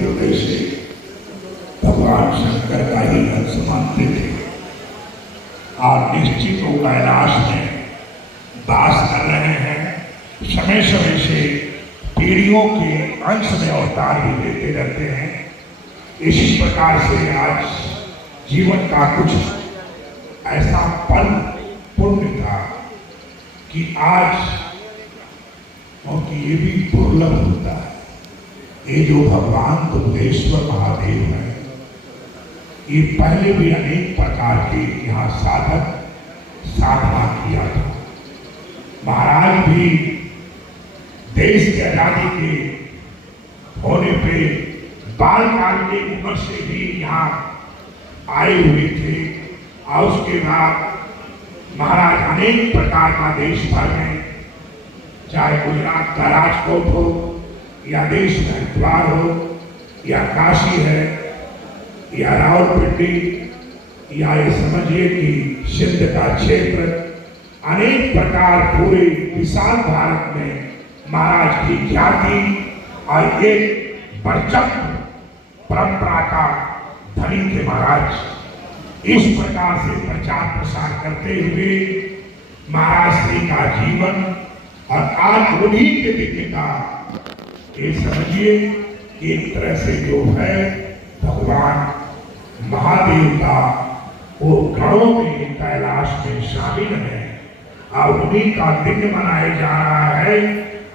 हृदय से भगवान शंकर का ही अंश मानते थे और निश्चित वो कैलाश में वास कर रहे हैं। समय समय से पीढ़ियों के अंश में अवतार भी लेते रहते हैं। इसी प्रकार से आज जीवन का कुछ ऐसा पल पुण्य था कि आज, क्योंकि ये भी दुर्लभ होता है, ये जो भगवान दुर्गेश्वर महादेव हैं, ये पहले भी अनेक प्रकार के यहाँ साधक साधना किया था। महाराज भी देश की आजादी के होने पे बाल काल की उम्र से भी यहाँ आए हुए थे और उसके बाद महाराज अनेक प्रकार का देश भर में, चाहे गुजरात का राजकोट हो या देश का हरिद्वार हो या काशी है या रावलपिंडी या ये समझिए कि सिंध का क्षेत्र, अनेक प्रकार पूरे विशाल भारत में महाराज की ख्याति और एक परचम परंपरा का धनी थे महाराज। इस प्रकार से प्रचार प्रसार करते हुए महाराज श्री का जीवन और आज उन्हीं के दिव्य का ये समझिए एक तरह से जो है भगवान महादेव का वो गणों में कैलाश में शामिल है और उन्हीं का दिन मनाया जा रहा है।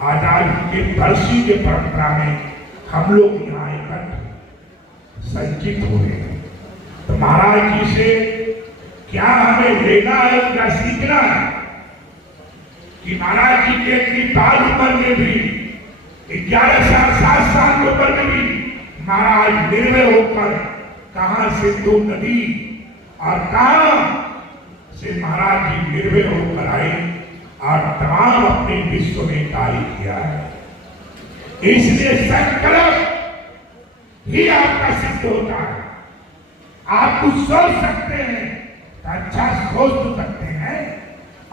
आज के बरसी के परंपरा में हम लोग यहाँ एकत्र संचित हो रहे हैं। तो महाराज जी से क्या हमें लेना है, क्या सीखना है कि महाराज जी के इतनी बाल उम्र में भी 11 साल 7 साल की उम्र में भी महाराज निर्भय होकर कहां सिंधु नदी और कहां से महाराज जी निर्भय होकर आए और तमाम अपने विश्व में कार्य किया है। इसलिए संकल्प ही आपका सिद्ध होता है। आप कुछ सोच सकते हैं तो अच्छा सोच तो सकते हैं,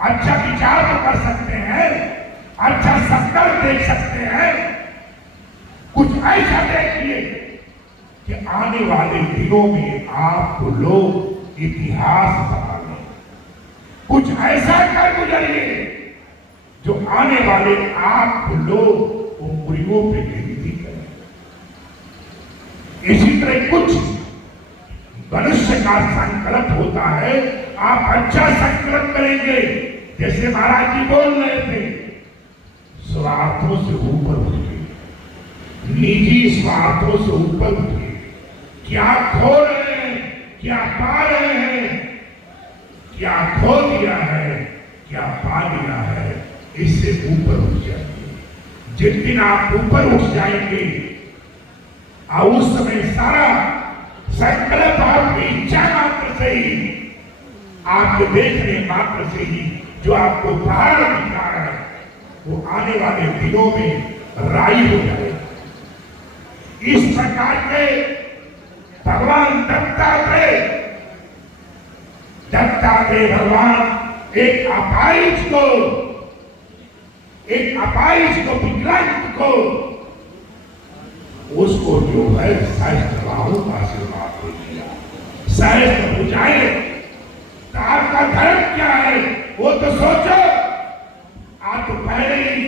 अच्छा विचार तो कर सकते हैं, अच्छा संकल्प देख सकते हैं। कुछ ऐसा देखिए कि आने वाले दिनों में आप लोग इतिहास बना लें। कुछ ऐसा कर गुजरिए जो आने वाले आप लोग उंगलियों पे गिनती करें। इसी तरह कुछ मनुष्य का संकल्प होता है, आप अच्छा संकल्प करेंगे। जैसे महाराज जी बोल रहे थे, स्वार्थों से ऊपर उठिए, निजी स्वार्थों से ऊपर उठिए। क्या खो रहे हैं, क्या पा रहे हैं, क्या खो दिया है, क्या पा लिया है, इससे ऊपर उठ जाइए। जिस दिन आप ऊपर उठ जाएंगे और उस समय सारा संकल्प आपकी इच्छा मात्र से ही, आपके देखने मात्र से ही जो आपको पहाड़ दिख रहा है वो आने वाले दिनों में राई हो जाएगा। इस प्रकार के भगवान दत्तात्रेय भगवान एक अपाहिज को विकलांग को उसको जो है सहस्त्र बाहु का आशीर्वाद दे दिया। सहस्त्र बुझाए तो आपका धर्म क्या है वो तो सोचो। आप तो पहले ही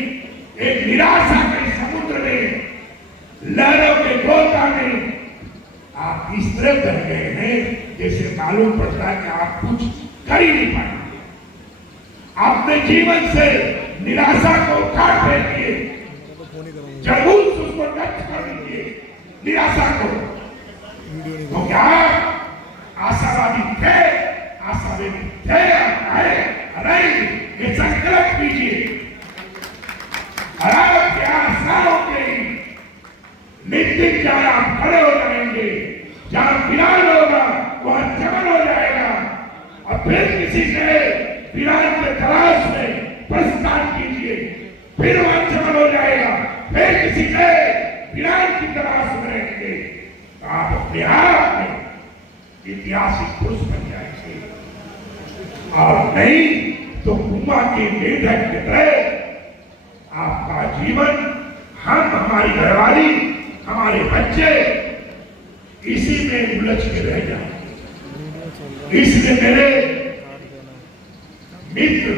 एक निराशा के समुद्र में, लहरों के गोता में आप इस तरह बन गए हैं जैसे मालूम पड़ता है कि आप कुछ कर ही नहीं पाएंगे। अपने जीवन से निराशा को उखाड़ फेंकिए, जरूर उसको नष्ट कर दीजिए निराशा को। क्योंकि आप आशावादी थे, आशावादी थे, रहेंगे। ये संकल्प कीजिए और आपकी आशाओं के निश्चित जहाँ आप खड़े हो जाएंगे, जहाँ विराज होगा वहाँ चमन हो जाएगा। और फिर किसी से विराज के तलाश में प्रस्थान कीजिए, फिर वहाँ चमन हो जाएगा। फिर किसी से विराज की तलाश में रहेंगे तो आप अपने आप में ऐतिहासिक पुरुष बन जाएंगे। और नहीं तो उम्मा की निर्धन की तरह आपका जीवन, हम, हमारी घरवाली, हमारे बच्चे इसी में उलझ के रह जाओ। इसलिए मेरे मित्र,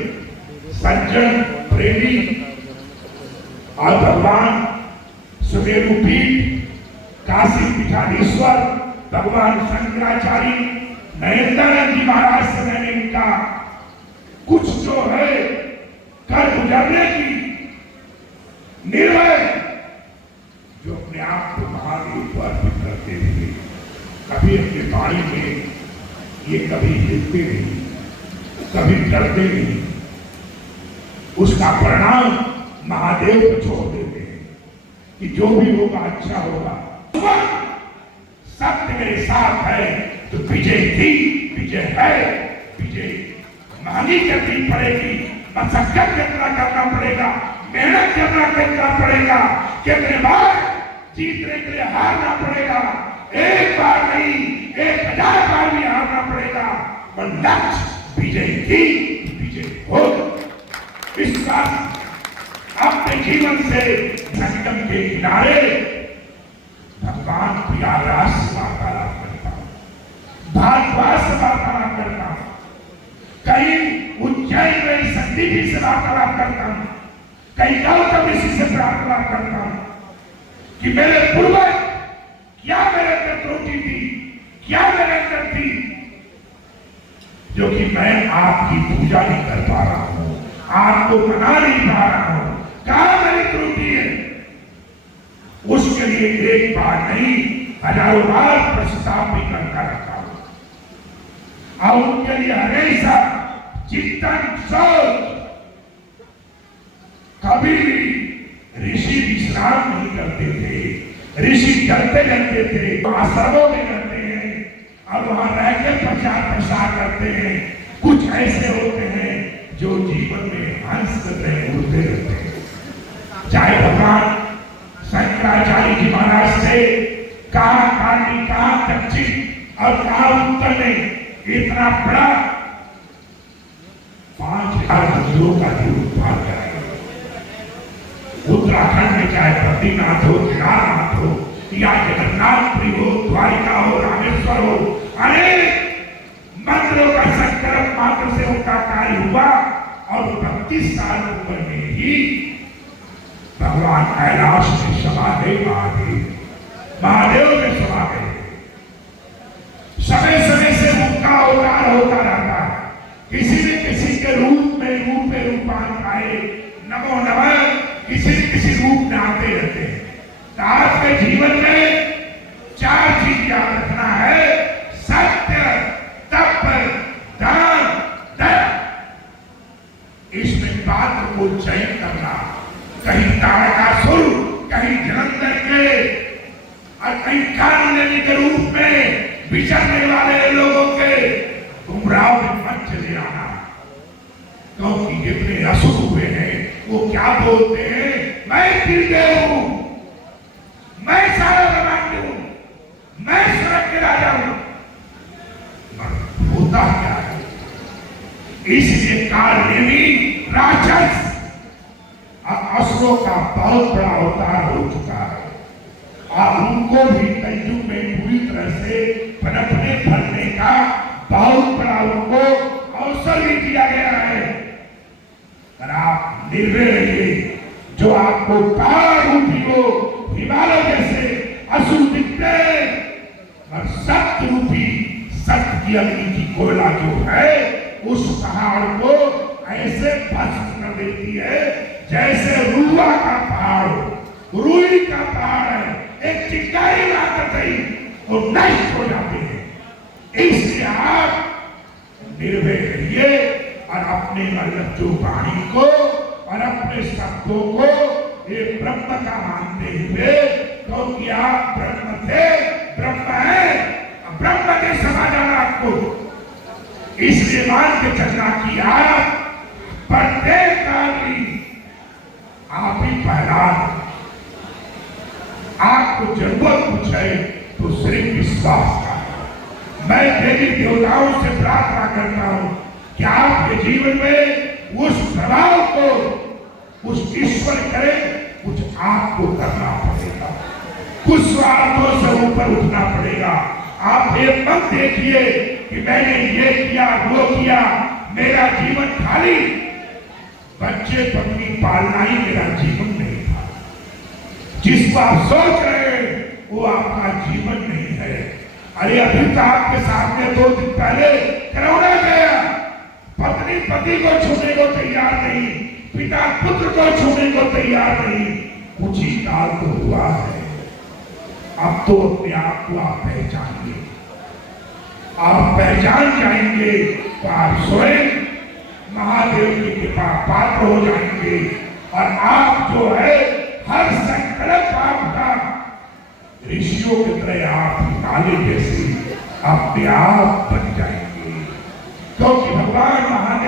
सज्जन, प्रेमी और भगवान सुमेरु पीठ, काशी पीठाधीश्वर भगवान शंकराचार्य नरेंद्रानंद जी महाराज से मैंने इनका कुछ जो है कर गुजरने की निर्भय जो अपने आप को महादेव को अर्पित करते हुए कभी अपने वाणी में ये कभी हिलते नहीं, कभी डरते नहीं, उसका परिणाम महादेव को छोड़ देते हैं कि जो भी होगा अच्छा होगा। सत्य मेरे साथ है तो विजय थी, विजय है, विजय महंगी करनी पड़ेगी, मशक्कत कितना करना पड़ेगा, मेहनत कितना पड़ेगा, कितने बार जीतने के लिए हारना पड़ेगा, एक बार नहीं 1000 बार भी हारना पड़ेगा, पर लक्ष्य विजय की विजय होगा। विश्वास अपने जीवन से संगम के किनारे भगवान प्रयागराज से वार्तालाप करता हूं, भारद्वाज से वार्तालाप करता हूं, कहीं उज्जैन में संदीपी से वार्तालाप करता हूं, कहीं गौतम ऋषि से वार्तालाप करता हूं कि मेरे पूर्वज क्या मेरे अंदर त्रुटि थी, क्या मेरे अंदर थी जो कि मैं आपकी पूजा नहीं कर पा रहा हूं, आपको मना नहीं पा रहा हूं, कहां मेरी त्रुटि है। उसके लिए एक बार नहीं 1000 बार प्रस्ताव भी करता रहता हूं और उनके लिए हमेशा चिंतन सोच। कभी भी ऋषि विश्राम नहीं करते थे, ऋषि चलते रहते थे, आश्रमों में रहते हैं और वहां रहकर प्रचार प्रसार करते हैं। कुछ ऐसे होते हैं जो जीवन में हंस करते हैं, उड़ते रहते हैं। चाहे भगवान शंकराचार्य जी महाराज से कहा काली, कहा दक्षिण और कहा उत्तर ने इतना बड़ा 5000 मंदिरों का जीर्णोद्धार कराया। उत्तराखंड में चाहे बद्रीनाथ हो, केदारनाथ हो या जगन्नाथपुरी हो, द्वारिका हो, रामेश्वर हो, अनेक मंदिरों का संकल्प मात्र से उनका कार्य हुआ और 32 साल उम्र में ही भगवान कैलाश में समा गए महादेव में समा गए। समय समय से उनका अवतार होता रहता है, किसी न किसी के रूप में रूपांतर आए, नमो नमः किसी न किसी रूप में आते रहते हैं। तो आपके जीवन में 4 चीज याद रखना है: सत्य, तप, दान, दया। इसमें पात्र को चयन करना, कहीं तारकासुर, कहीं जलंधर के और कहीं काल के रूप में विचरने वाले लोगों के गुमराह में मत चले आना, क्योंकि जितने असुर हुए हैं वो क्या बोलते हैं, मैं गिर गया हूं, मैं सारा ब्रह्मांड हूं, मैं स्वर्ग के राजा हूं। होता क्या है? इसलिए कालनेमी राक्षस असुरों का बहुत बड़ा अवतार हो चुका है और उनको भी कलयुग में पूरी तरह से पनपने फलने का बहुत बड़ा उनको अवसर भी दिया गया है। पर आप निर्भय रहिए, जो आपको पहाड़ रूपी हो, हिमालय जैसे असुर दिखते और सत्य रूपी सत्य की अग्नि की कोयला जो है उस पहाड़ को ऐसे भस्म कर देती है जैसे रुआ का पहाड़ हो, रुई का पहाड़ है, एक चिंगारी लाकर सही वो नष्ट हो जाते हैं। इसलिए आप निर्भय रहिए और अपने लज्जो वाणी को और अपने शब्दों को ये ब्रह्म का मानते हुए, क्योंकि आप ब्रह्म थे, ब्रह्म है, ब्रह्म के समा जाना आपको। इसलिए मान के चलना कि आप प्रत्येक आदमी आप ही पहला, आपको जरूरत कुछ है तो सिर्फ विश्वास का। मैं देवी देवताओं से प्रार्थना करता हूं कि आपके जीवन में उस प्रभाव को उस ईश्वर करे, कुछ आपको करना पड़ेगा, कुछ स्वार्थों से ऊपर उठना पड़ेगा। आप ये मत देखिए कि मैंने ये किया वो किया, मेरा जीवन खाली बच्चे पत्नी पालना ही मेरा जीवन नहीं था। जिसको आप सोच रहे हैं वो आपका जीवन नहीं है। अरे अभी तो आपके सामने 2 दिन पहले कोरोना गया, पत्नी पति को छूने को तैयार नहीं, पिता पुत्र को छूने को तैयार नहीं। कुछ ही काल तो हुआ है, अब तो अपने आप को आप पहचानिए। आप पहचान जाएंगे तो आप स्वयं महादेव की कृपा पात्र हो जाएंगे और आप जो है हर संकल्प आपका ऋषियों की तरह आप हिमालय जैसे अपने आप बन जाएंगे, क्योंकि भगवान